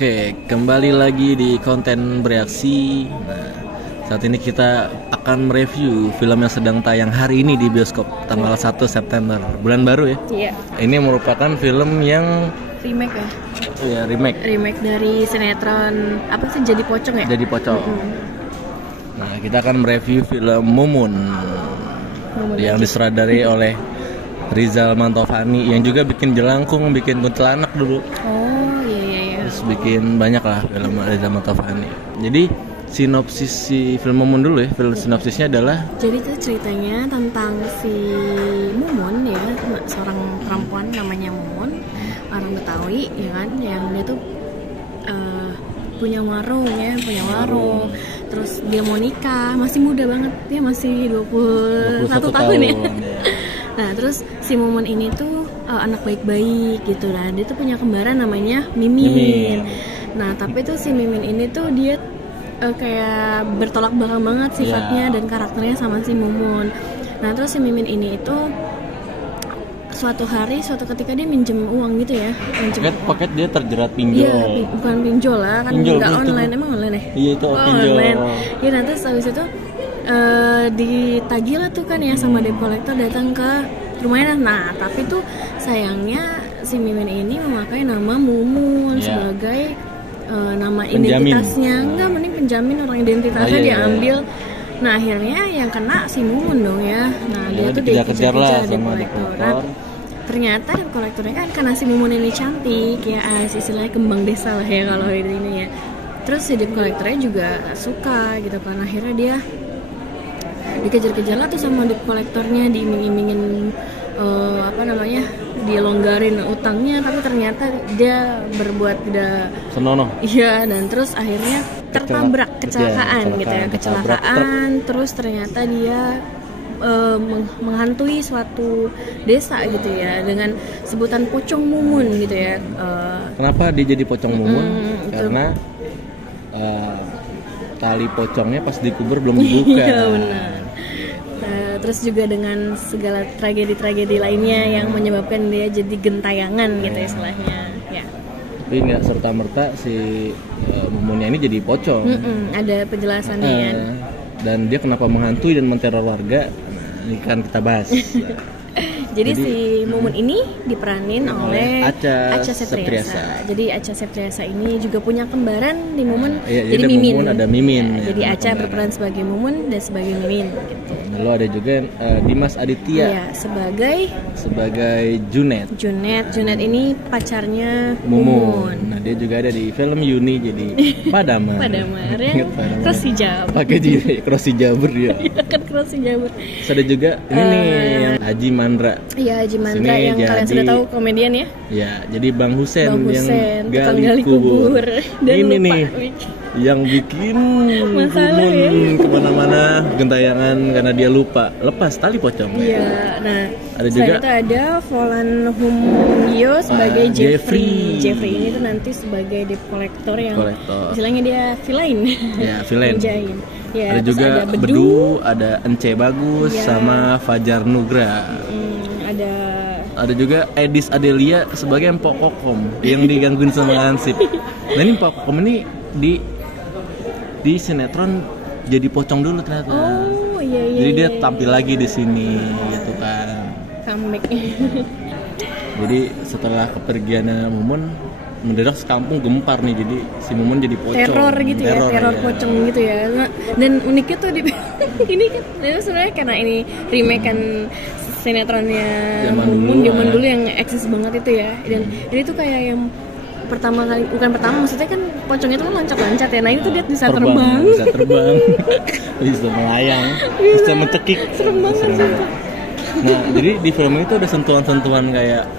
Oke, kembali lagi di konten bereaksi. Nah, saat ini kita akan mereview film yang sedang tayang hari ini di bioskop tanggal 1 September. Bulan baru ya? Iya. Ini merupakan film yang Remake ya? Iya, remake. Remake dari sinetron apa sih, Jadi Pocong ya? Jadi Pocong. Nah, kita akan mereview film Mumun yang disutradari oleh Rizal Mantovani yang juga bikin Jelangkung, bikin Kuntilanak dulu. Oh iya. Terus bikin banyak lah film Rizal Mantovani. Jadi sinopsis si film Mumun dulu ya. Film sinopsisnya adalah, jadi itu ceritanya tentang si Mumun ya, seorang perempuan namanya Mumun, orang Betawi ya kan, yang dia tuh punya warung. Terus dia mau nikah, masih muda banget, dia masih 21 tahun ya. Nah terus si Mumun ini tuh anak baik-baik gitu lah. Dia tuh punya kembaran namanya Mimin. Nah tapi tuh si Mimin ini tuh dia kayak bertolak belakang banget sifatnya dan karakternya sama si Mumun. Nah terus si Mimin ini itu suatu ketika dia minjem uang gitu ya. Paket dia terjerat pinjol. Iya, bukan pinjol lah, kan nggak online. Emang online ya? Iya itu pinjol. Online. Ya nanti habis itu ditagih lah tuh kan ya sama debt collector datang ke rumahnya. Nah tapi tuh sayangnya si Mimin ini memakai nama Mumun sebagai nama identitasnya. Enggak, mending penjamin, orang identitasnya diambil. Nah akhirnya yang kena si Mumun dong ya. Nah dia tuh dikejar-kejar debt collector. Ternyata debt collectornya kan karena si Mumun ini cantik ya, istilahnya kembang desa lah ya kalau ini ya. Terus si debt collectornya juga suka gitu kan, akhirnya dia dikejar-kejar lah tuh sama debt collectornya, diiming-imingin dilonggarin utangnya, tapi ternyata dia berbuat tidak senonoh. Iya, dan terus akhirnya kecelakaan. Terus ternyata dia menghantui suatu desa gitu ya dengan sebutan Pocong Mumun gitu ya. Kenapa dia jadi Pocong Mumun? Karena tali pocongnya pas dikubur belum dibuka. Iya benar. Terus juga dengan segala tragedi-tragedi lainnya yang menyebabkan dia jadi gentayangan gitu istilahnya. Ya. Tapi nggak serta-merta si Mumunnya ini jadi pocong. Ada penjelasannya. Dan dia kenapa menghantui dan menteror warga? Ini kan kita bahas. Jadi si Mumun ini diperanin oleh Acha Septriasa. Jadi Acha Septriasa ini juga punya kembaran di Mumun. Jadi Mimin. Mumun ada Mimin. Ya, jadi Acha berperan sebagai Mumun dan sebagai Mimin gitu. Lalu ada juga Dimas Aditya. Iya, sebagai Junet. Junet ini pacarnya Mumun. Nah, dia juga ada di film Yuni jadi Padamar. Padamar ya. Cross hijab. Pakai cross hijab dia. Iya kan, cross hijab. Terus ada juga ini nih yang Haji Mandra. Iya, Haji Mandra yang kalian sudah tahu, komedian ya. Ya, jadi Bang Husen yang gali kubur. Dan ini lupa, nih yang bikin masalah ya, kemana-mana gentayangan karena dia lupa lepas tali pocong. Iya, nah ada juga itu ada Volan Humgio sebagai Jeffrey ini tuh nanti sebagai debt collector yang istilahnya dia villain. Ya, villain. Ya, ada juga Bedu, ada Ence Bagus sama Fajar Nugra. Ada juga Edis Adelia sebagai Empok Kokom yang digangguin sama Hansip. Nah ini Empok Kokom ini di sinetron jadi pocong dulu ternyata. Oh iya. Jadi dia tampil lagi di sini gitu kan. Comeback. Jadi setelah kepergiannya Mumun, mendadak sekampung gempar nih, jadi si Mumun jadi pocong. Teror gitu ya, teror pocong gitu ya. Dan uniknya tuh ini kan sebenarnya karena ini remake kan sinetronnya Mumun zaman dulu yang eksis banget itu ya. Dan ini tuh kayak yang bukan pertama, maksudnya kan pocong itu kan loncat-loncat ya. Nah ini tuh dia bisa terbang, bisa melayang, bisa mencekik. Serem banget. Nah jadi di film itu ada sentuhan-sentuhan kayak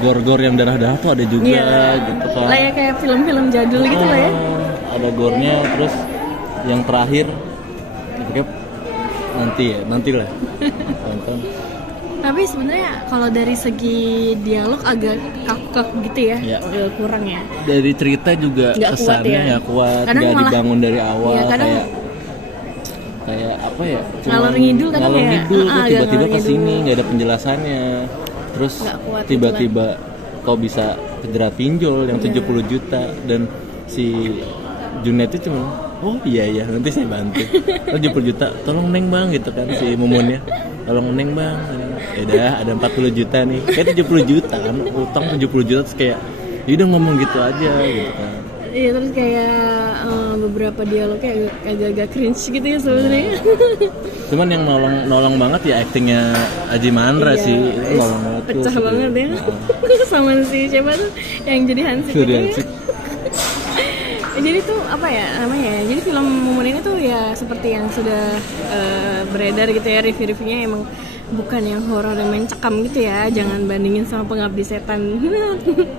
gore-gore yang darah-darah tuh ada juga gitu kan. Lah ya kayak film-film jadul gitu lah ya. Ada gore-nya, terus yang terakhir nantilah tonton. Tapi sebenarnya kalau dari segi dialog agak kaku gitu ya, kurang ya. Dari cerita juga kesannya kuat, nggak dibangun dari awal, kayak apa ya? Ngalor ngidul tiba-tiba kesini nggak ada penjelasannya, terus tiba-tiba kok bisa jerat pinjol yang 70 juta dan si Junet itu cuma oh iya nanti saya bantu 70 juta tolong Neng Bang gitu kan si Mumunnya tolong Neng Bang ya udah ada 40 juta nih kayak 70 juta kan utang 70 juta terus kayak ya udah ngomong gitu aja gitu kan. Iya terus kayak beberapa dialognya agak cringe gitu ya sebenarnya. Cuman yang nolong banget ya aktingnya Aji Mandra iya, sih itu nolong banget tuh. Pecah banget ya. Sama si siapa tuh yang jadi Hansip itu ya. Jadi tuh apa ya namanya ya? Jadi film Mumun ini tuh ya seperti yang sudah beredar gitu ya review-reviewnya emang bukan yang horor yang mencekam gitu ya, jangan bandingin sama Pengabdi Setan.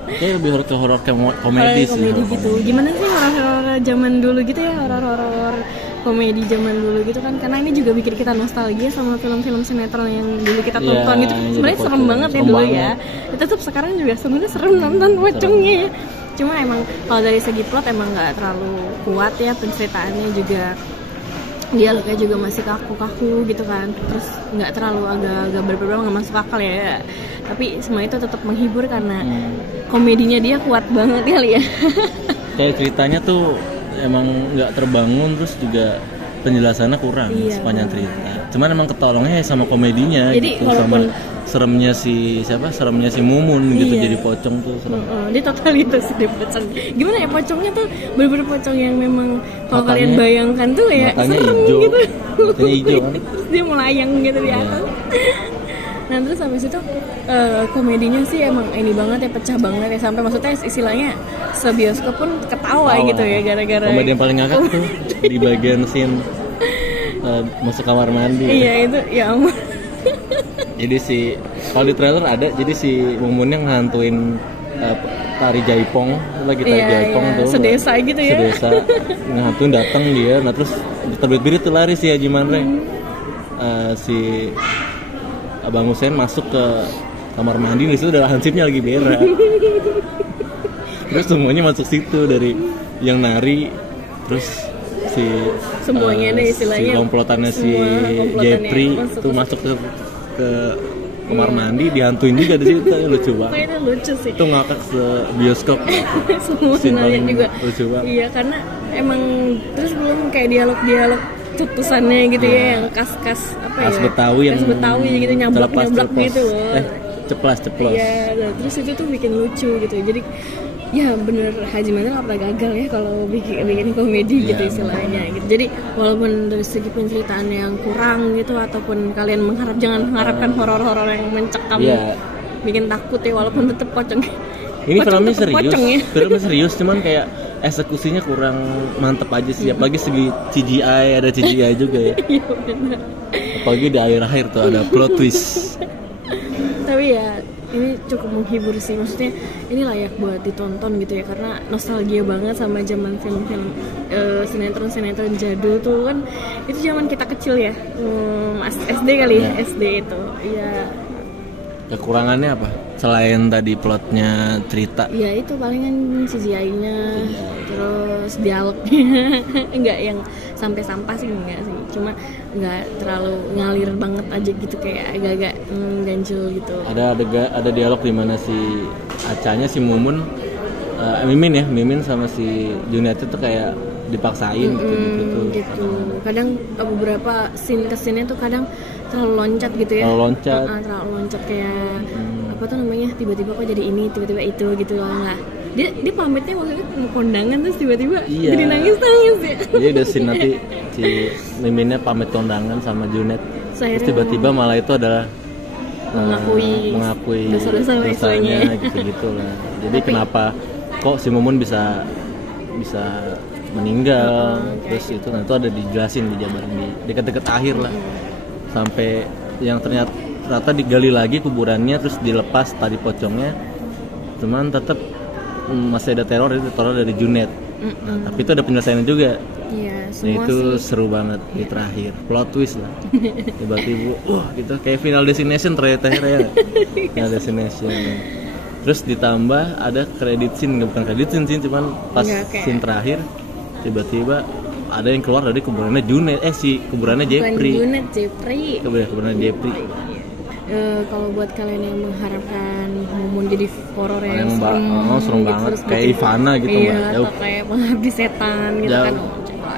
Kayak lebih horor ke komedi sih. Komedi gitu. Gimana sih horor zaman dulu gitu ya, horor komedi zaman dulu gitu kan? Karena ini juga bikin kita nostalgia sama film-film sinetron yang dulu kita tonton gitu. Sebenarnya serem banget ya dulu ya. Tetap sekarang juga sebenarnya serem nonton pocongnya. Cuma emang kalau dari segi plot emang nggak terlalu kuat ya, penceritaannya juga dialognya juga masih kaku-kaku gitu kan, terus nggak terlalu agak berbeda nggak masuk akal ya, tapi semua itu tetap menghibur karena komedinya dia kuat banget kali ya. Kayak ceritanya tuh emang nggak terbangun, terus juga penjelasannya kurang sepanjang cerita. Cuman emang ketolongnya sama komedinya. Jadi gitu, walaupun sama seremnya si Mumun gitu jadi pocong tuh serem. Dia totalitas dia pocong. Gimana ya pocongnya tuh bener-bener pocong yang memang kalau kalian bayangkan tuh ya serem hijau, gitu. Matanya hijau kan. Terus dia melayang gitu di atas. Nah terus habis itu komedinya sih emang ini banget ya, pecah banget ya, sampai maksudnya istilahnya sebioskop pun ketawa gitu ya gara-gara. Komedi yang paling ngakak tuh di bagian scene masuk kamar mandi. Iya itu ya ampun. Jadi kalau di trailer ada, jadi si Mumunnya ngehantuin tari jaipong, lagi tari jaipong tuh. Sedesa gitu ya. Sedesa ngehantuin, datang dia, nah terus terbit-birit tuh lari si Haji Mandra. Si Abang Hussein masuk ke kamar mandi, di situ udah hansipnya lagi berak. Terus semuanya masuk situ, dari yang nari, terus semuanya deh istilahnya. Si komplotannya si Jepri tuh masuk ke kamar mandi, dihantuin juga di situ. Lucu banget. Itu lucu sih. Itu ngakak se-bioskop. Semuanya juga. Lucu banget. Iya, karena emang terus belum kayak dialog-dialog tutusannya gitu ya, yang kas-kas apa ya? Kas Betawi yang Betawi gitu, nyablak gitu loh. Ceplos. Iya, nah, terus itu tuh bikin lucu gitu. Jadi ya bener Haji Mandra nggak pernah gagal ya kalau bikin komedi gitu istilahnya gitu. Jadi walaupun dari segi penceritaan yang kurang gitu, ataupun kalian jangan mengharapkan horor-horor yang mencekam bikin takut ya, walaupun tetap pocong. Ini filmnya serius, pocong, ya? Filmnya serius, cuman kayak eksekusinya kurang mantep aja sih. Apalagi segi CGI, ada CGI juga ya. Iya benar. Apalagi di akhir-akhir tuh ada plot twist. Tapi ya ini cukup menghibur sih, maksudnya ini layak buat ditonton gitu ya, karena nostalgia banget sama zaman film-film sinetron jadul tuh kan, itu zaman kita kecil ya, SD kali ya. SD itu ya. Kekurangannya apa selain tadi plotnya cerita? Ya itu palingan CGI-nya, terus dialognya enggak yang sampai sampah sih, enggak sih, cuma nggak terlalu ngalir banget aja gitu, kayak agak-agak ganjil gitu. Ada dialog di mana si Acanya, si Mumun, Mimin sama si Junet itu kayak dipaksain gitu. Kadang beberapa scene-nya tuh kadang terlalu loncat gitu ya. Terlalu loncat kayak apa tuh namanya, tiba-tiba kok jadi ini, tiba-tiba itu gitu loh. Nggak, dia pamitnya maksudnya mau kondangan terus tiba-tiba jadi nangis ya. Jadi udah scene nanti si Miminnya pamit kondangan sama Junet, terus tiba-tiba malah itu adalah mengakui dosanya gitu lah. Jadi kenapa kok si Mumun bisa meninggal, terus itu nanti ada dijelasin di Jabar di dekat-dekat akhir lah, sampai yang ternyata digali lagi kuburannya, terus dilepas tadi pocongnya, cuman tetap masih ada teror dari Junet. Nah, tapi itu ada penyelesaiannya juga. Iya, semua itu sih seru banget di terakhir, plot twist lah. Tiba-tiba gitu kayak Final Destination terakhir ya. Final Destination. Terus ditambah ada credit scene, bukan credit scene sih, cuman pas scene terakhir tiba-tiba ada yang keluar dari kuburannya Junet, kuburannya Jepri. Bukan Junet, Jepri. Kuburannya Jepri. Kalau buat kalian yang mengharapkan Mumun jadi horor yang serem gitu, banget terus kayak bikin- Ivana gitu iya, Mbak. atau kayak pengabdi setan gitu Jauh. kan,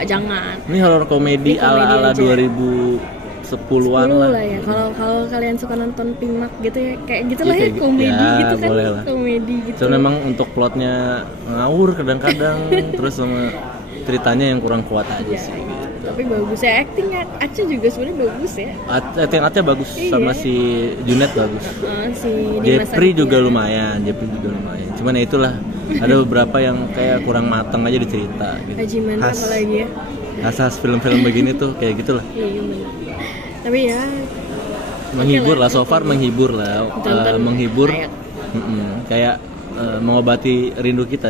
jangan. Ini horor komedi Ini komedi ala-ala aja. 2010-an Dulu lah. lah ya. Kalau kalian suka nonton Pimak gitu ya, kayak gitu Iya, lah ya, kayak komedi ya, gitu kan, boleh lah. komedi gitu. Cuman memang untuk plotnya ngawur kadang-kadang terus sama ceritanya yang kurang kuat aja Ya, sih. gitu. Tapi bagus ya, actingnya Aca juga sebenarnya bagus ya. Acting-actingnya bagus Iya. sama si Junet bagus. Si Dimas Jeffrey Aditya. juga lumayan, Cuman ya itulah, ada beberapa yang kayak kurang matang aja di cerita gitu. Haji Mantap apalagi ya. Khas film-film begini tuh kayak gitulah. Iya benar. Tapi ya Menghibur Oke lah, lah, so far menghibur lah. Tonton Menghibur. layak. Kayak mengobati rindu kita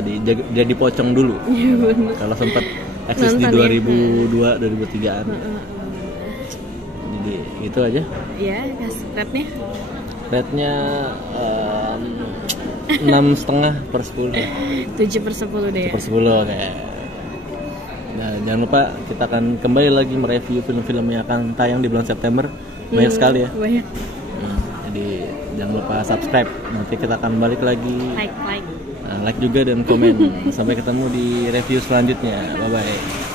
jadi pocong dulu. Iya benar. Kalau sempat eksis di Nonton ya. 2002 2003an. Jadi itu aja. Iya, rate-nya Rate-nya 6,5/10. 7/10 deh ya. 7/10 kayak. Nah, jangan lupa kita akan kembali lagi mereview film-film yang akan tayang di bulan September. Banyak sekali ya. Banyak. Jadi jangan lupa subscribe. Nanti kita akan balik lagi. Like. Like juga dan komen. Sampai ketemu di review selanjutnya. Bye bye.